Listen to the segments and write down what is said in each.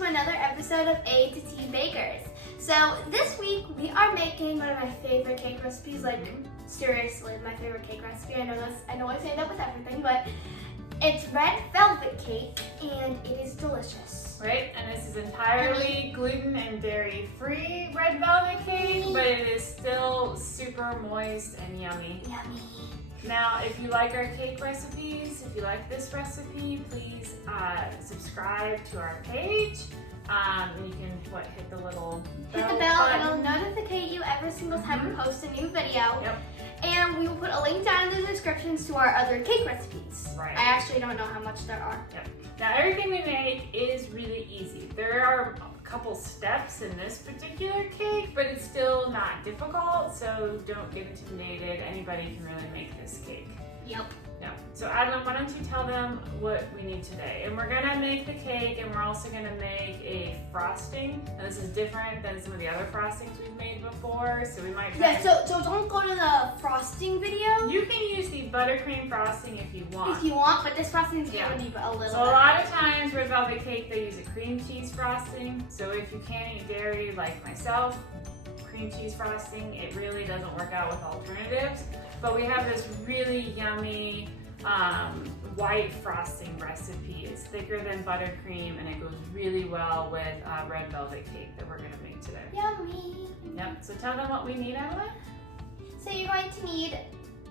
to another episode of A.to.T Bakers. So this week we are making one of my favorite cake recipes, like seriously my favorite cake recipe. I know I say that with everything, but it's red velvet cake and it is delicious. Right, and this is entirely gluten and dairy free red velvet cake, but it is still super moist and yummy. Yummy. Now, if you like our cake recipes, if you like this recipe, please subscribe to our page. And you can hit the little hit the bell and it'll notify you every single time we post a new video. Yep. And we will put a link down in the descriptions to our other cake recipes. Right. I actually don't know how much there are. Yep. Now everything we make is really easy. There are a couple steps in this particular cake, but it's still not difficult, so don't get intimidated. Anybody can really make this cake. Yep. Yeah. So Adam, why don't you tell them what we need today? And we're gonna make the cake, and we're also gonna make a frosting. Now this is different than some of the other frostings we've made before, so we might try. Yeah. So don't go to the frosting video. You can use the buttercream frosting if you want. If you want, but this frosting is gonna be a little bit. So a lot of times red velvet cake they use a cream cheese frosting. So if you can't eat dairy like myself, cream cheese frosting, it really doesn't work out with alternatives. But we have this really yummy white frosting recipe. It's thicker than buttercream and it goes really well with red velvet cake that we're gonna make today. Yummy. Yep, so tell them what we need, Adelaide. So you're going to need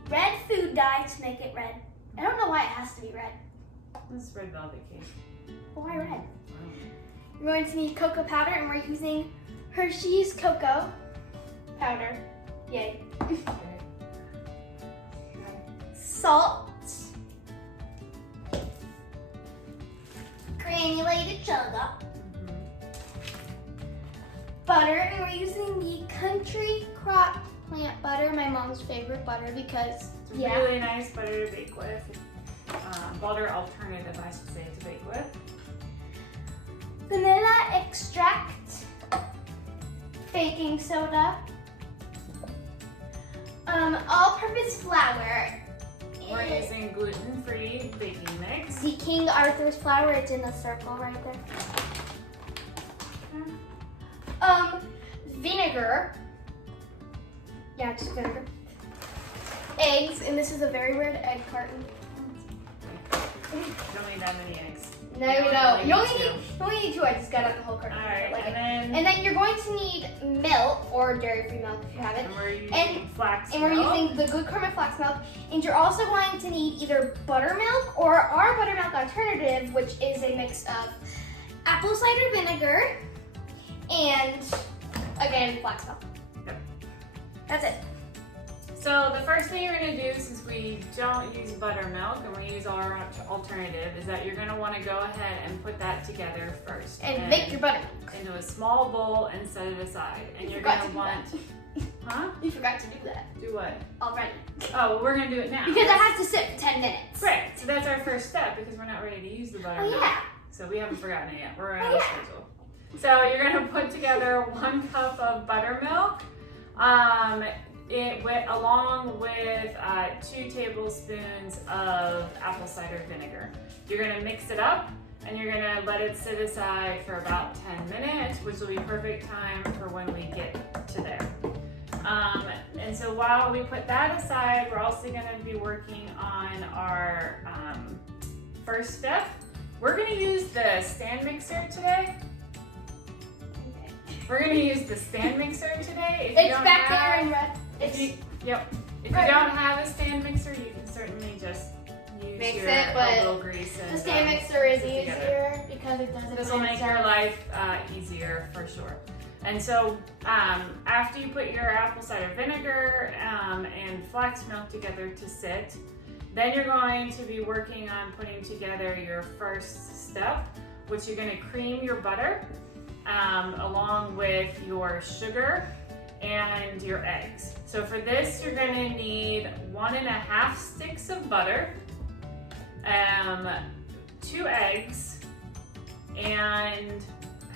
red food dye to make it red. I don't know why it has to be red. This is red velvet cake. Why red? You're going to need cocoa powder, and we're using Hershey's cocoa powder. Yay. Salt, granulated sugar, butter, and we're using the Country Crock plant butter, my mom's favorite butter, because it's really nice butter to bake with. Butter alternative, I should say, to bake with. Vanilla extract, baking soda, all-purpose flour. We're using gluten-free baking mix. The King Arthur's flour, it's in the circle right there. Vinegar. Yeah, just vinegar. Eggs, and this is a very weird egg carton. You don't need that many eggs. No, you don't. You only need two. I just got out the whole carton. All right, like and then you're going to need milk or dairy-free milk if you have it. And we're using flax milk. And we're using the Good Karma flax milk. And you're also going to need either buttermilk or our buttermilk alternative, which is a mix of apple cider vinegar and, again, flax milk. Yep. That's it. So the first thing you're going to do, since we don't use buttermilk and we use our alternative, is that you're going to want to go ahead and put that together first. And make your buttermilk. Into a small bowl and set it aside. And you're going to want... Huh? You forgot to do that. Do what? Already. Oh, well, we're going to do it now. Because it has to sit for 10 minutes. Right. So that's our first step because we're not ready to use the buttermilk. Oh, yeah. So we haven't forgotten it yet. We're on a schedule. So you're going to put together 1 cup of buttermilk. Along with 2 tablespoons of apple cider vinegar. You're going to mix it up and you're going to let it sit aside for about 10 minutes, which will be perfect time for when we get to there. And so while we put that aside, we're also going to be working on our first step. We're going to use the stand mixer today. We're going to use the stand mixer today. It's back there in red. If you don't have a stand mixer, you can certainly just use your elbow grease. And, the stand mixer is easier because it doesn't. This will make your life easier for sure. And so after you put your apple cider vinegar and flax milk together to sit, then you're going to be working on putting together your first step, which you're going to cream your butter along with your sugar and your eggs. So for this, you're going to need 1.5 sticks of butter, 2 eggs, and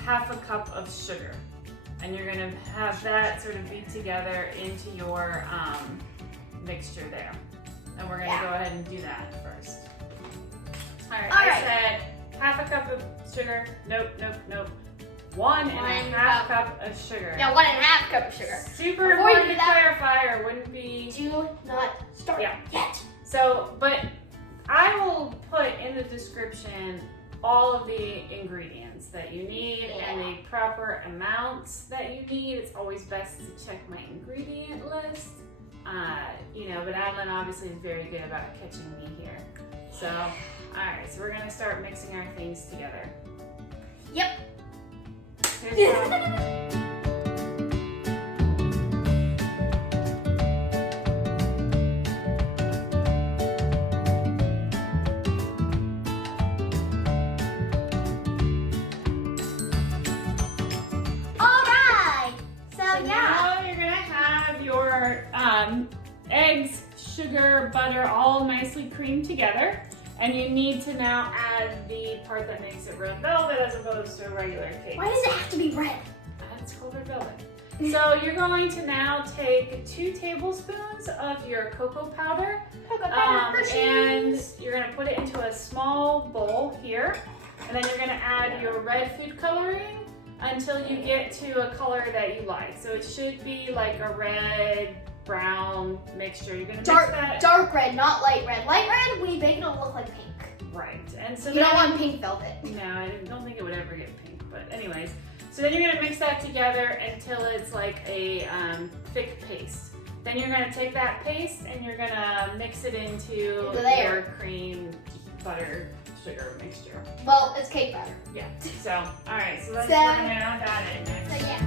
1/2 cup of sugar. And you're going to have that sort of beat together into your mixture there. And we're going to go ahead and do that first. All right. I said 1/2 cup of sugar. Nope. 1.5 cup of sugar. Yeah, 1.5 cup of sugar. Super Before you important do to that, clarify, or wouldn't be. Do not start yet. So, but I will put in the description all of the ingredients that you need and the proper amounts that you need. It's always best to check my ingredient list. But Adeline obviously is very good about catching me here. So, alright, so we're gonna start mixing our things together. Yep. Here's now you're gonna have your eggs, sugar, butter all nicely creamed together. And you need to now add the part that makes it red velvet as opposed to a regular cake. Why does it have to be red? It's called red velvet. So you're going to now take 2 tablespoons of your cocoa powder. And you're gonna put it into a small bowl here. And then you're gonna add your red food coloring until you get to a color that you like. So it should be like a red, brown mixture. You're gonna mix that. Dark red, not light red. Light red, we make it look like pink. Right. And so you don't want pink velvet. No, I don't think it would ever get pink. But anyways, so then you're gonna mix that together until it's like a thick paste. Then you're gonna take that paste and you're gonna mix it into your cream, butter, sugar mixture. Well, it's cake batter. Yeah. So, all right. So let's we're gonna add that in next. So yeah.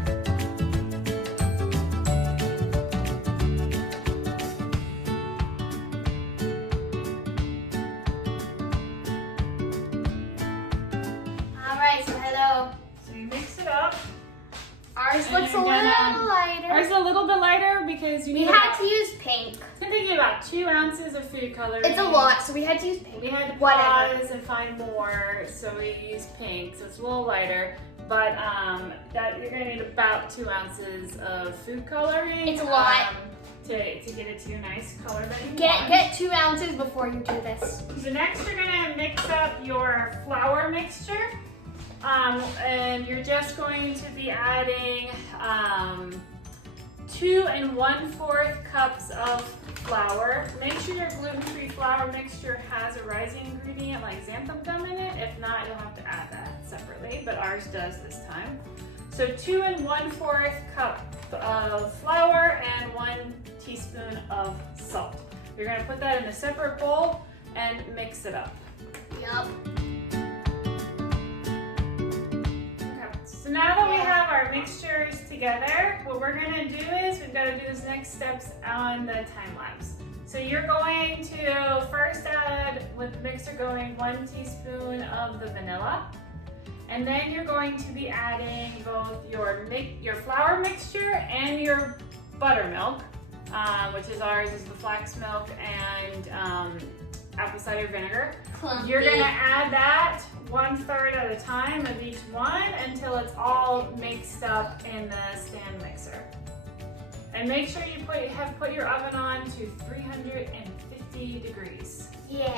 All right. So hello. So you mix it up. Ours looks a little lighter. Ours is a little bit lighter because we had to use pink. I'm thinking about 2 ounces of food coloring. It's a lot, so we had to use pink. We had to pause and find more, so we used pink, so it's a little lighter. But that you're gonna need about 2 ounces of food coloring. It's a lot. To get it to your nice color that you want. Get 2 ounces before you do this. So next you're gonna mix up your flour mixture. And you're just going to be adding 2 1/4 cups of flour. Make sure your gluten-free flour mixture has a rising ingredient like xanthan gum in it. If not, you'll have to add that separately, but ours does this time. So 2 1/4 cup of flour and 1 teaspoon of salt. You're gonna put that in a separate bowl and mix it up. Yup. So now that we have our mixtures together, what we're gonna do is we've got to do those next steps on the time lapse. So you're going to first add, with the mixer going, 1 teaspoon of the vanilla. And then you're going to be adding both your flour mixture and your buttermilk, which is ours is the flax milk and apple cider vinegar. Clumpy. You're gonna add that 1/3 at a time of each one until it's all mixed up in the stand mixer. And make sure you put your oven on to 350 degrees. Yeah.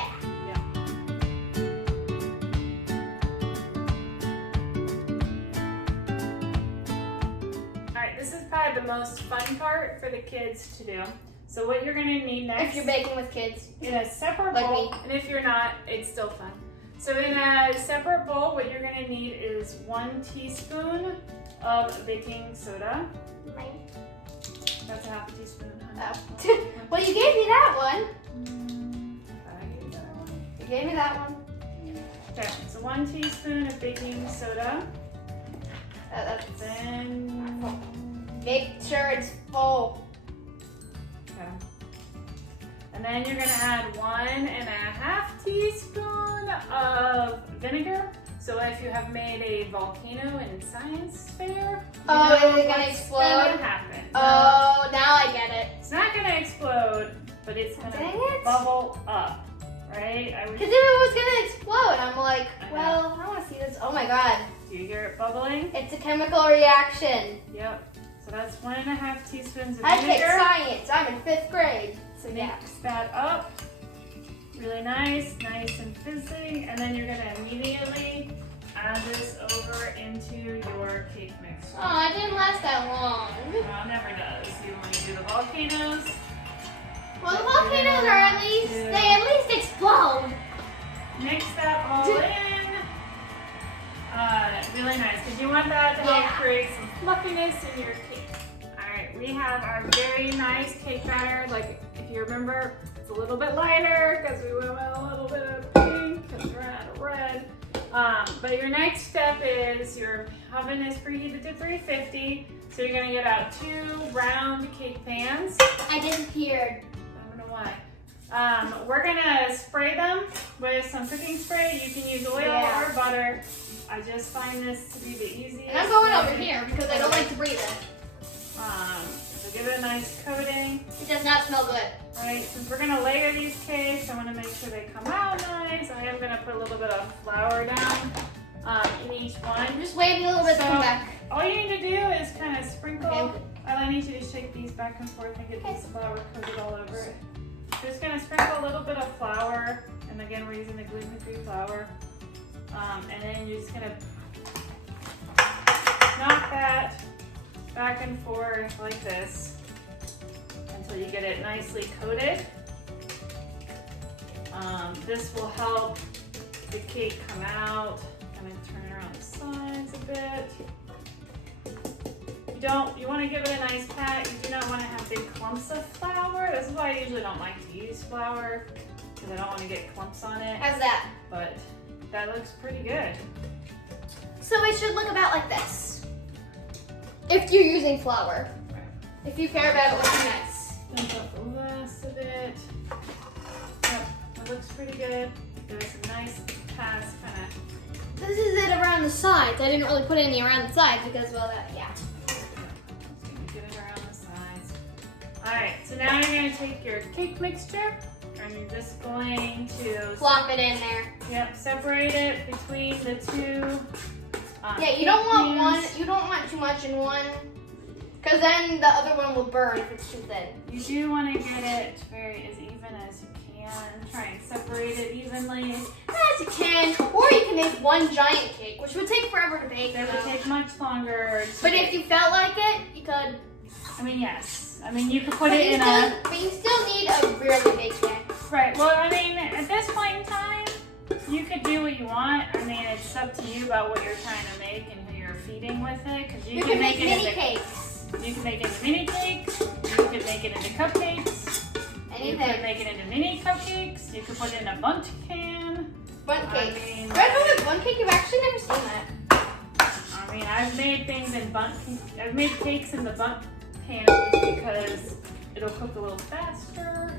Alright, this is probably the most fun part for the kids to do. So what you're gonna need next, if you're baking with kids, in a separate like bowl, me. and if you're not, it's still fun. So in a separate bowl, what you're gonna need is 1 teaspoon of baking soda. That's a 1/2 teaspoon, honey. Oh. Well, you gave me that one. I gave that one. You gave me that one. Okay, so 1 teaspoon of baking soda. Then make sure it's full. Okay. And then you're gonna add 1.5 teaspoon of vinegar. So if you have made a volcano in science fair, is it gonna explode? Gonna happen. Oh, now I get it. It's not gonna explode, but it's gonna bubble up, right? Because if it was gonna explode, I'm like, well, I want to see this. Oh my god. Do you hear it bubbling? It's a chemical reaction. Yep. So that's 1.5 teaspoons of I vinegar. picked science. I'm in 5th grade. So mix that up. Really nice and fizzy. And then you're gonna immediately add this over into your cake mix. Oh, it didn't last that long. Well, it never does. You want to do the volcanoes. Well, the volcanoes are they at least explode. Mix that all in. Really nice, because you want that to help create some fluffiness in your cake. All right, we have our very nice cake batter. Like, if you remember, it's a little bit lighter because we went with a little bit of pink because we're out of red. But your next step is your oven is preheated to 350. So you're gonna get out 2 round cake pans. I disappeared. I don't know why. We're gonna spray them with some cooking spray. You can use oil or butter. I just find this to be the easiest. And I'm going over here because I don't like to breathe it. So give it a nice coating. It does not smell good. Alright, since we're gonna layer these cakes, I wanna make sure they come out nice. I am gonna put a little bit of flour down in each one. Just wait a little bit to come back. All you need to do is kind of sprinkle. All I need you to shake these back and forth and get this flour coated all over it. Just gonna sprinkle a little bit of flour, and again we're using the gluten-free flour. And then you're just gonna knock that back and forth like this until you get it nicely coated. This will help the cake come out. I'm gonna turn it around the sides a bit. You want to give it a nice pat. You do not want to have big clumps of flour. This is why I usually don't like to use flour, because I don't want to get clumps on it. How's that? But that looks pretty good. So it should look about like this. If you're using flour. Right. If you care about it looking nice. Dump up the last of it. Yep, that looks pretty good. Give it some nice pass, kind of. This is it around the sides. I didn't really put any around the sides because, well, Get it around the sides. All right, so now you're going to take your cake mixture and you're just going to plop it in there. Yep, separate it between the two. Yeah, you don't want you don't want too much in one, because then the other one will burn if it's too thin. You do want to get it as even as you can. Try and separate it evenly. As you can, or you can make one giant cake, which would take forever to bake. It would take much longer. But if you felt like it, you could. I mean, yes. I mean, you could put it in But you still need a really big pan. Right. Well, I mean, at this point in time, you could do what you want. I mean, it's up to you about what you're trying to make and who you're feeding with it. Because you can make mini cakes. You can make it into mini cakes. You could make it into cupcakes. Anything. You could make it into mini cupcakes. You could put it in a bundt can. Bundt cake. I mean, Red velvet bundt cake. I've actually never seen that. I mean, I've made things in I've made cakes in the bundt pan because it'll cook a little faster.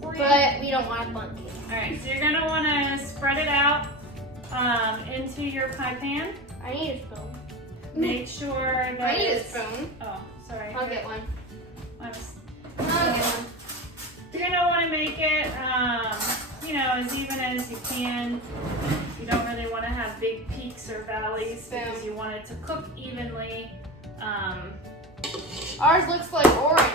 But we don't want a bundt cake. All right, so you're gonna want to spread it out into your pie pan. I need a spoon. Make sure that I need a spoon. Oh, sorry. I'll get one. I'll get one. You're gonna want to make it, as even as you can. You don't really want to have big peaks or valleys because you want it to cook evenly. Ours looks like orange.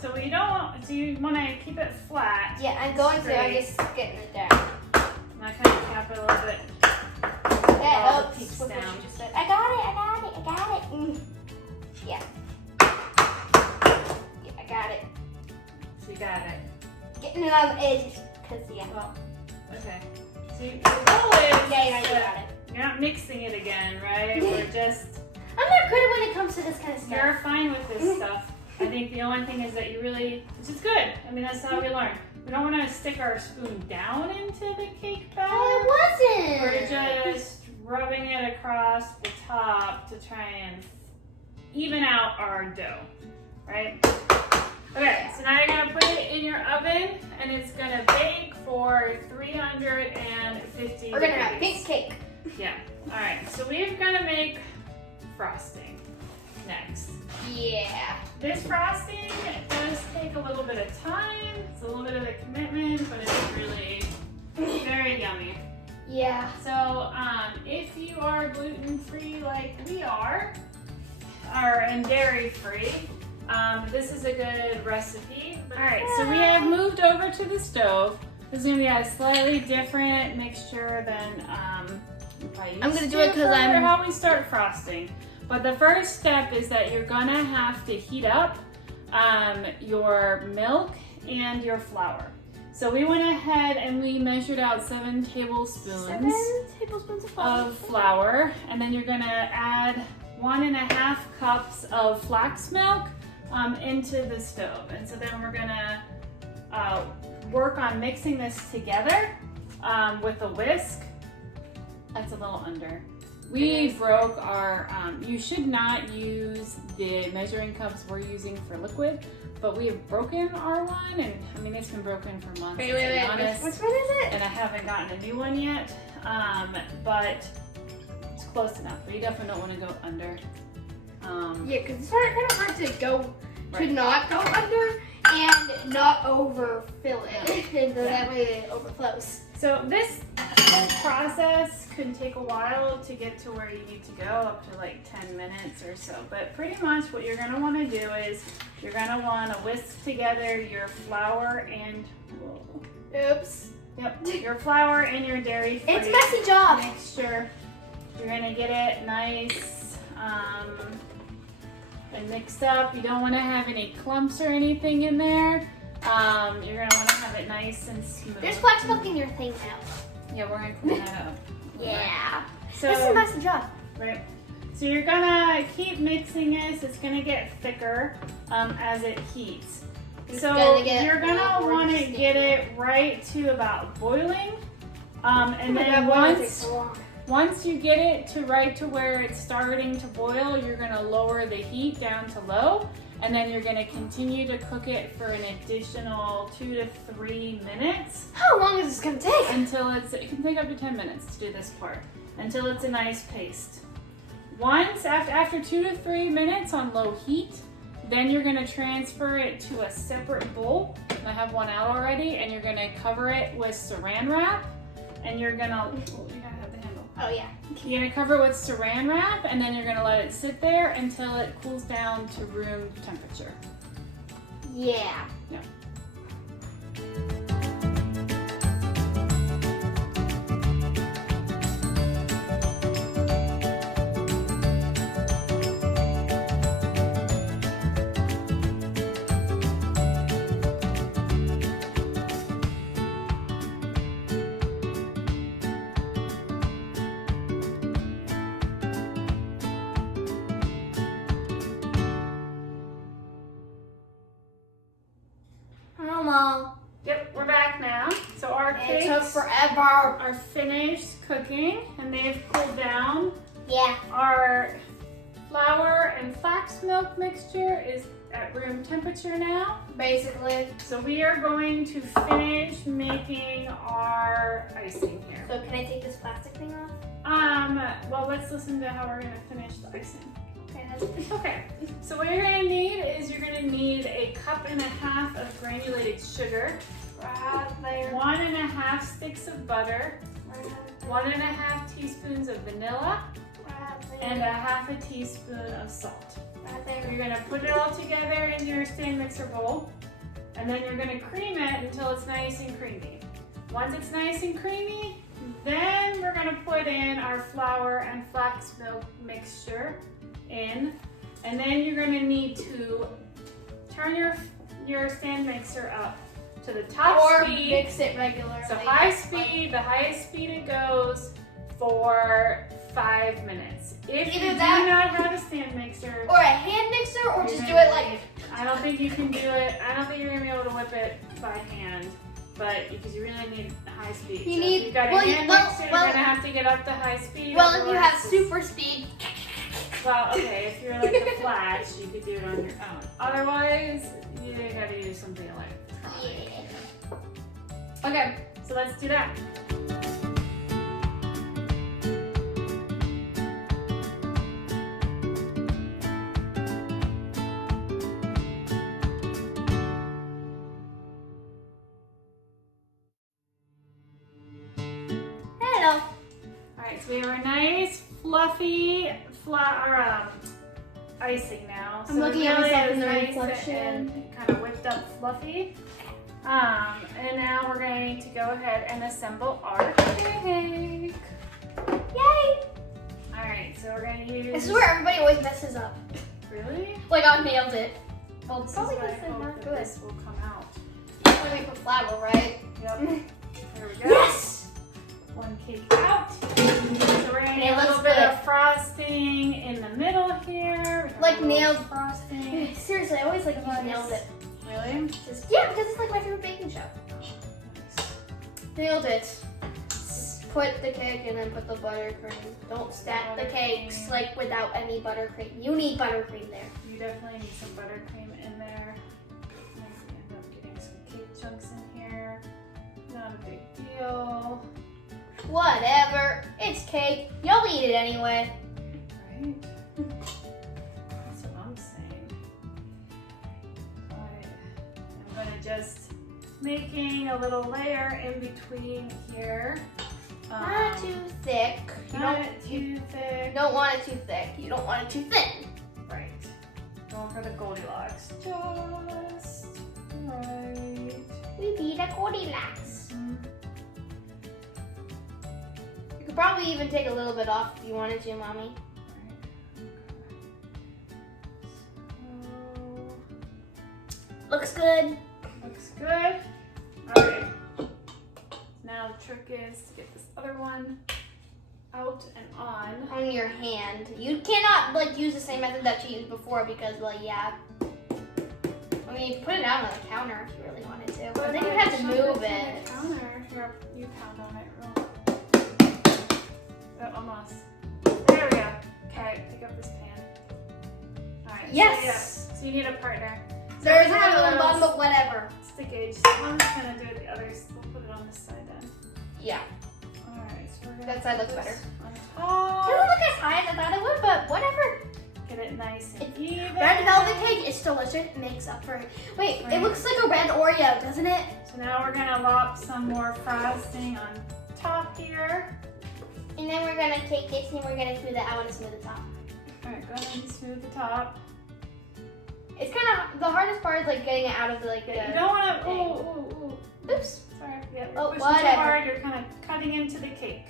So you don't want. So you want to keep it flat. Yeah, I'm going to. I'm just getting it down. And I kind of cap it a little bit. That helps. Peaks With what down. you just said. I got it. Yeah. Yeah, I got it. So you got it. Getting it on the edges, cause Well, okay. So the goal is yeah, I got it. You're not mixing it again, right? We're just. I'm not good when it comes to this kind of stuff. You're fine with this stuff. I think the only thing is that you really, which is good. I mean, that's how we learn. We don't want to stick our spoon down into the cake batter. Oh, it wasn't. We're just rubbing it across the top to try and even out our dough, right? Okay, so now you're gonna put it in your oven and it's gonna bake for 350 We're gonna have pink cake. Yeah, all right, so we're gonna make frosting next. Yeah. This frosting does take a little bit of time. It's a little bit of a commitment, but it's really very yummy. Yeah. So if you are gluten-free like we are, and dairy-free, this is a good recipe. All right, so we have moved over to the stove. This is gonna be a slightly different mixture than I'm gonna do it because I'm how we start frosting. But the first step is that you're gonna have to heat up your milk and your flour. So we went ahead and we measured out 7 tablespoons of flour, and then you're gonna add 1.5 cups of flax milk into the stove. And so then we're gonna work on mixing this together with a whisk. That's a little under. We broke our, you should not use the measuring cups we're using for liquid, but we have broken our one, and I mean, it's been broken for months, to be honest. Which one is it? And I haven't gotten a new one yet, but it's close enough, but you definitely don't want to go under. Yeah, because it's kind of hard to go, to not go under and not overfill it, and that way it overflows. So this whole process can take a while to get to where you need to go, up to like 10 minutes or so. But pretty much what you're gonna wanna do is you're gonna wanna whisk together your flour and, Oops. Yep, your flour and your dairy-free It's a messy job. mixture. You're gonna get it nice and mixed up. You don't wanna have any clumps or anything in there. You're gonna wanna have it nice and smooth. There's flax milk in your thing now. Yeah, we're gonna clean that up. Yeah. So, this is a messy job. Right. So you're gonna keep mixing this. It's gonna get thicker as it heats. So you're gonna want to get it right to about boiling, and then once you get it to right to where it's starting to boil, you're gonna lower the heat down to low, and then you're gonna continue to cook it for an additional 2 to 3 minutes. How long is this gonna take? Until it can take up to 10 minutes to do this part, until it's a nice paste. Once, after 2 to 3 minutes on low heat, then you're gonna transfer it to a separate bowl. I have one out already, and you're gonna cover it with saran wrap, and you're gonna, you gotta have the handle. Oh yeah. You're gonna cover it with saran wrap, and then you're gonna let it sit there until it cools down to room temperature. Yeah. Yeah. Mom. Yep, we're back now. So our cakes took forever. are finished cooking, and they've cooled down. Yeah. Our flour and flax milk mixture is at room temperature now. Basically. So we are going to finish making our icing here. So can I take this plastic thing off? Well, let's listen to how we're gonna finish the icing. Okay. Okay, so what you're gonna need is you're gonna need 1.5 cups of granulated sugar, Right there. 1.5 sticks of butter, Right 1.5 teaspoons of vanilla, there. and 1/2 teaspoon of salt. Right there. You're gonna put it all together in your stand mixer bowl, and then you're gonna cream it until it's nice and creamy. Once it's nice and creamy, then we're gonna put in our flour and flax milk mixture in, and then you're gonna need to turn your stand mixer up to the top Or speed. mix it regularly. So high speed, the highest speed it goes for 5 minutes. If Either you do that- not have a stand mixer, Or a hand mixer, or you're just do gonna it like. need- I don't think you can do it. I don't think you're gonna be able to whip it by hand, but because you really need high speed. You So need- if you've got a well, hand well, mixer, well- you're gonna have to get up to high speed. Well, if you have otherwise- super speed. Well, okay, if you're like a Flash, you could do it on your own. Otherwise, you gotta use something electronic. Yeah. Okay, so let's do that. Hello. Alright, so we have our nice fluffy icing now. I'm looking at it really myself is in the nice reflection. and kind of whipped up fluffy. And now we're going to go ahead and assemble our cake. Yay! Alright, so we're gonna use... This is where everybody always messes up. Really? Like I nailed it. Well, This probably is because why I they're hope not that good. this will come out. When we put flour, right? Yep. There we go. Yes! One cake out. So we're gonna need a little bit of frosting in the middle here. Like nailed frosting. Seriously, I always like Nice. nailed it. Really? Just, yeah, because it's like my favorite baking show. Nailed it. Put the cake and then put the buttercream. Don't stack the cakes like without any buttercream. You need buttercream there. You definitely need some buttercream in there. Might end up getting some cake chunks in here. Not a big deal. Whatever. It's cake. You'll eat it anyway. Right? That's what I'm saying. I'm gonna just making a little layer in between here. Not too thick. Not too thick. You don't want it too thick. You don't want it too thin. Right. Going for the Goldilocks. Just right. We be the Goldilocks. Mm. You could probably even take a little bit off if you wanted to, Mommy. Looks good. Looks good. Alright. Now the trick is to get this other one out and on. On your hand. You cannot like use the same method that you used before because, well, yeah. I mean, you could put it out on the counter if you really wanted to. But then you have to move it. Counter. Here, you pound on it real. Oh, almost. There we go. Okay, pick up this pan. Alright. Yes! So you need a partner. There's a handle on the bottom, but whatever. Stick edge. I'm just gonna do it the others. We'll put it on this side then. Yeah. Alright, so we're gonna That side put looks this better. on It top. doesn't look as high as I thought it would, but whatever. Get it nice and even. Red velvet cake is delicious. It makes up for it. Wait, it looks like a red Oreo, doesn't it? So now we're gonna lop some more frosting on top here. And then we're gonna take this and we're gonna smooth it. I want to smooth the top. Alright, go ahead and smooth the top. It's kind of the hardest part is like getting it out of the like. You don't wanna. thing. Ooh. Oops. Sorry. Yeah, Oh, pushing too whatever. hard. You're kind of cutting into the cake.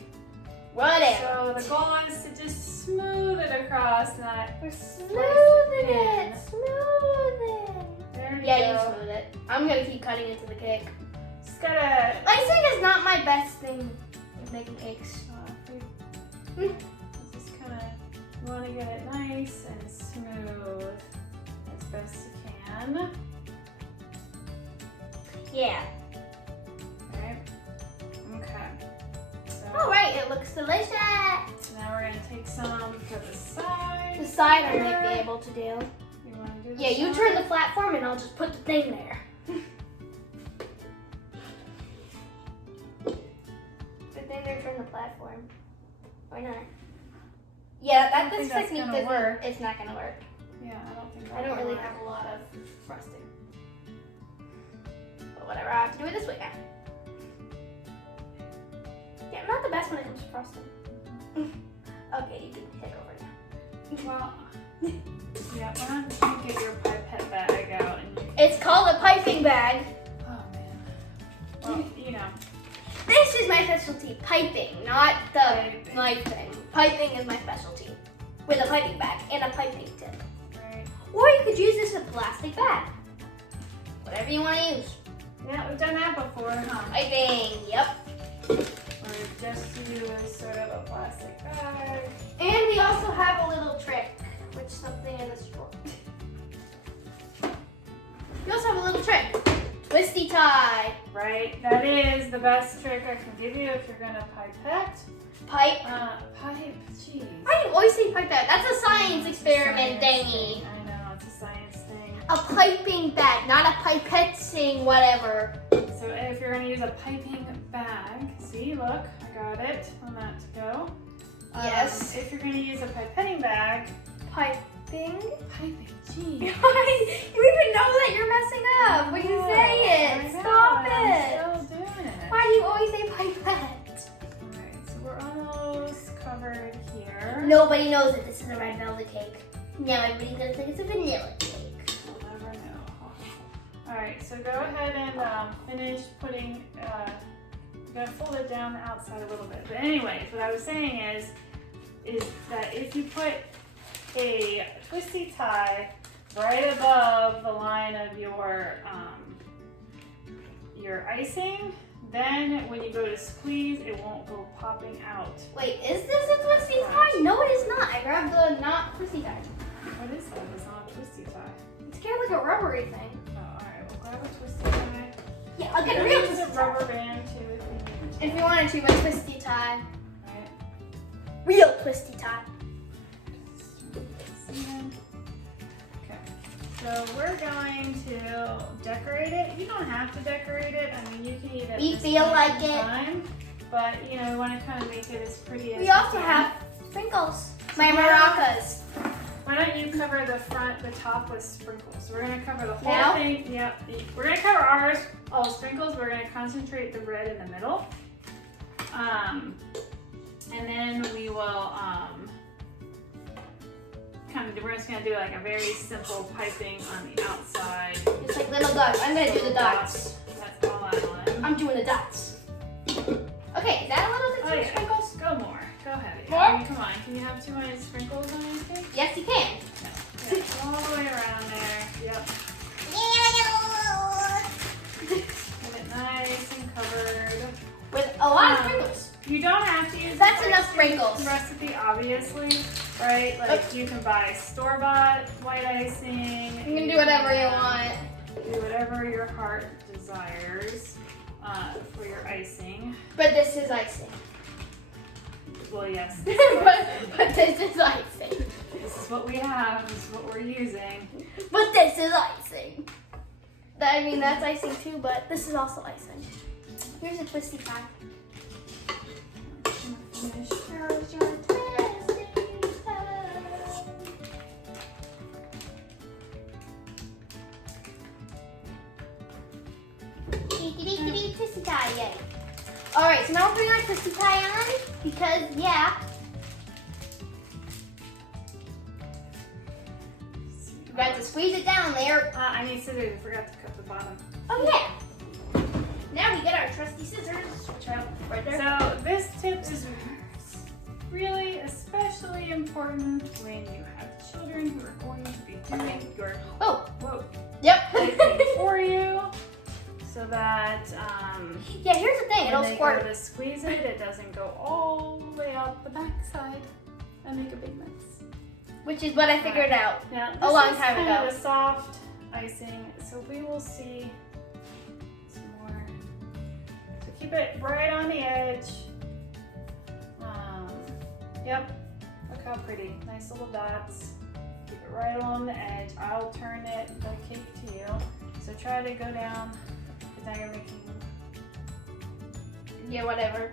Whatever. So the goal is to just smooth it across, not. We're smoothing thin. it. Smoothing. There we Yeah, go. you smooth it. I'm gonna keep cutting into the cake. Just gotta. Icing is not my best thing with making cakes. Just kind of. You want to get it nice and smooth as best you can. Yeah. Alright. Okay. So All right, it looks delicious. now we're gonna take some for the side. The side I here. might be able to do. You want to do the Yeah, you side? turn the platform and I'll just put the thing there. But then they turn the platform. Why not? Yeah, I don't this think that's technique gonna doesn't work. It's not gonna work. Yeah, I don't think I don't really have a lot of frosting. But whatever, I have to do it this way now. Yeah, I'm not the best when it comes to frosting. Okay, you can take over now. Well, yeah, why don't you get your pipette bag out and you It's called a piping bag. oh man. Well, you know. This is my specialty, piping, not the Piping. knife thing. Piping is my specialty. With a piping bag and a piping tip. Right. Or you could use this with a plastic bag. Whatever you want to use. Yeah, we've done that before, huh? Piping, yep. Or just use sort of a plastic bag. And we also have a little trick, which something in this drawer. We also have a little trick. Twisty tie. Right, that is the best trick I can give you if you're gonna pipette. Pipe. Pipe, jeez. Why do you always say pipette? That's a science experiment Science thingy. thing. I know, it's a science thing. A piping bag, not a pipette thing, whatever. So if you're gonna use a piping bag, see, look, I got it on that to go. Yes. If you're gonna use a pipetting bag, Piping? piping, You geez. even know that you're messing up when you say it. Stop it. I'm still doing it. Why do you always say pipette? Alright, so we're almost covered here. Nobody knows that this is a red velvet cake. Now everybody's gonna think it's a vanilla cake. We'll never know. Alright, so go ahead and finish putting, you're gonna fold it down the outside a little bit. But anyways, what I was saying is, is that if you put a twisty tie right above the line of your icing, then when you go to squeeze, it won't go popping out. Wait, is this a twisty tie? No, it is not. I grabbed the not twisty tie. What is that? It's not a twisty tie. It's kind of like a rubbery thing. Oh, alright, we'll grab a twisty tie. Yeah, I'll get a real twisty tie. Rubber band too if you need to. If you wanted to, my twisty tie. Right. Real twisty tie. Okay, so we're going to decorate it. You don't have to decorate it. I mean, you can eat it. We feel like it. Time, but you know, we want to kind of make it as pretty as We also have sprinkles. My maracas. Why don't you cover the top with sprinkles? We're gonna cover the whole Now? thing. Yep. We're gonna cover ours all sprinkles. We're gonna concentrate the red in the middle. And then we will we're just gonna do like a very simple piping on the outside. Just like little dots. I'm gonna do the dots. That's all I want. I'm doing the dots. Okay, is that a little bit too many sprinkles? Go more. Go ahead. More? I mean, come on. Can you have too many sprinkles on your cake? Yes, you can. Yeah, all the way around there. Yep. Get it nice and covered. With a lot of sprinkles. You don't have to use That's enough sprinkles. Recipe, obviously, right? Like you can buy store-bought white icing. You can do whatever you want. Do whatever your heart desires for your icing. But this is icing. Well, yes. but this is icing. This is what we have. This is what we're using. But this is icing. I mean, that's icing too, but this is also icing. Here's a twisty tie. Finish. Here's your twisty tie. Twisty tie, yay. Alright, so now we're putting our twisty tie on because, yeah. You got to squeeze it down there. I need scissors. I forgot to cut the bottom. Oh, yeah. Now we get our trusty scissors, which are right there. So this tip is really especially important when you have children who are going to be doing your Yep. baking for you, so that Yeah, here's the thing. when It'll they squirt. go to squeeze it, it doesn't go all the way out the backside and make a big mess. Which is what I figured out. Now, this A long is time kind ago. of a soft icing, so we will see some more. So keep it right on the edge. Yep, look how pretty. Nice little dots. Keep it right along the edge. I'll turn the cake to you. So try to go down, because now you're making... Yeah, whatever.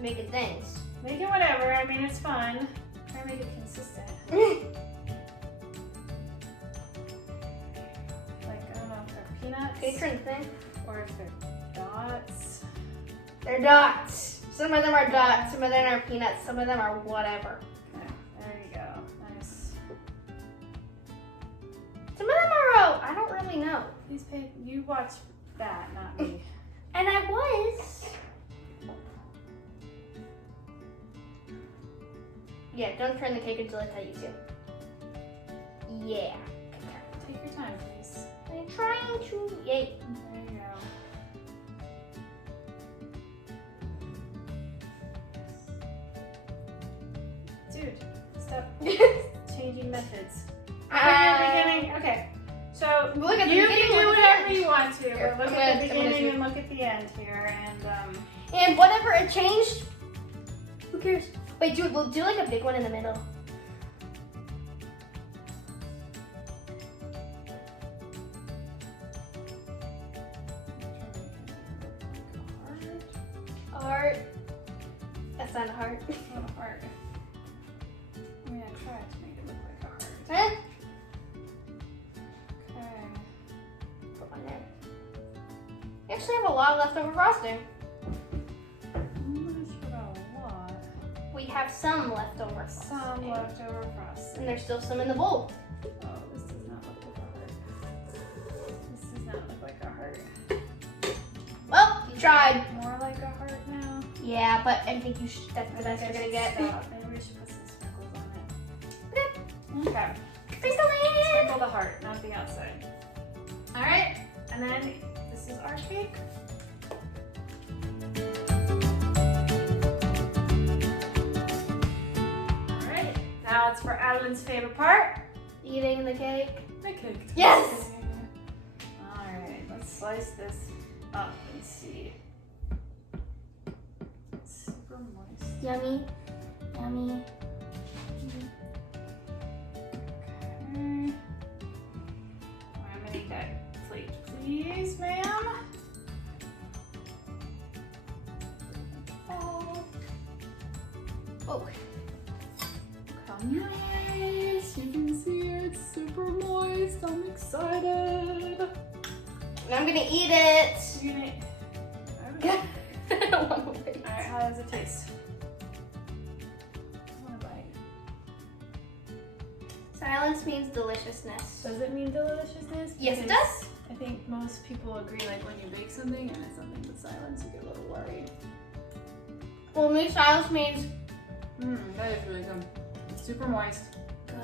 Making things. Make it whatever, I mean it's fun. Try to make it consistent. Like, I don't know if they're peanuts. Patron thing. Or if they're dots. They're dots. Some of them are dots, some of them are peanuts, some of them are whatever. Okay, there you go. Nice. Some of them are, I don't really know. Please pay. You watch that, not me. And I was. Yeah, don't turn the cake until I tell you to. Yeah. Take your time, please. I'm trying to. Yay. There you go. Dude, stop changing methods. Beginning. Okay. So Look at the you beginning, can do look at the whatever end. you want to. Here, Look I'm at gonna the beginning do- and look at the end here, And whatever it changed, who cares? Wait, do like a big one in the middle. Heart. That's not a heart. Not a heart. I'm gonna try to make it look like a heart. Huh? Okay. Put one there. We actually have a lot of leftover frosting. I'm not sure about a lot. We have some leftover frosting. Some leftover frosting. And there's still some in the bowl. Oh, this does not look like a heart. This does not look like a heart. Well, you tried. More like a heart now. Yeah, but I think that's the best you're gonna get. Stop. Maybe we should put some Okay. Recently. Sprinkle the heart, not the outside. All right. And then this is our cake. All right. Now it's for Adeline's favorite part. Eating the cake. The cake. Yes! All right, let's slice this up and see. It's super moist. Yummy. Yummy. Okay. I'm gonna need that plate, please, ma'am. Oh. Oh. Come nice. You can see it's super moist. I'm excited. And I'm gonna eat it. You're gonna. I don't want to wait. All right, how does it taste? I want to bite. Silence means deliciousness. Does it mean deliciousness? Yes, it Because does. I think most people agree, like when you bake something and it's something with silence, you get a little worried. Well, me, silence means That is really good. It's super moist. good.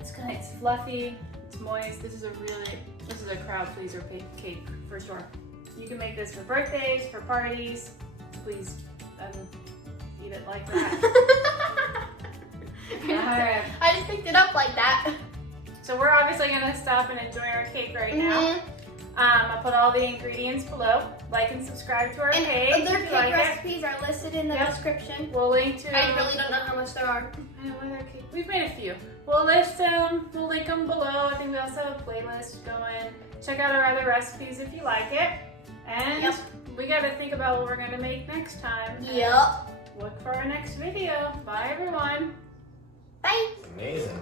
It's good. It's fluffy. It's moist. This is a crowd pleaser cake for sure. You can make this for birthdays, for parties. Please eat it like that. Alright. I just picked it up like that. So we're obviously gonna stop and enjoy our cake right now. I'll put all the ingredients below. Like and subscribe to our page. And other if you cake like it. recipes are listed in the Yep. description. We'll link to. I really don't know how much there are. I know other cake. We've made a few. We'll list them. We'll link them below. I think we also have a playlist going. Check out our other recipes if you like it. And Yep. we got to think about what we're gonna make next time. And Yep. Look for our next video. Bye everyone. Bye. Amazing.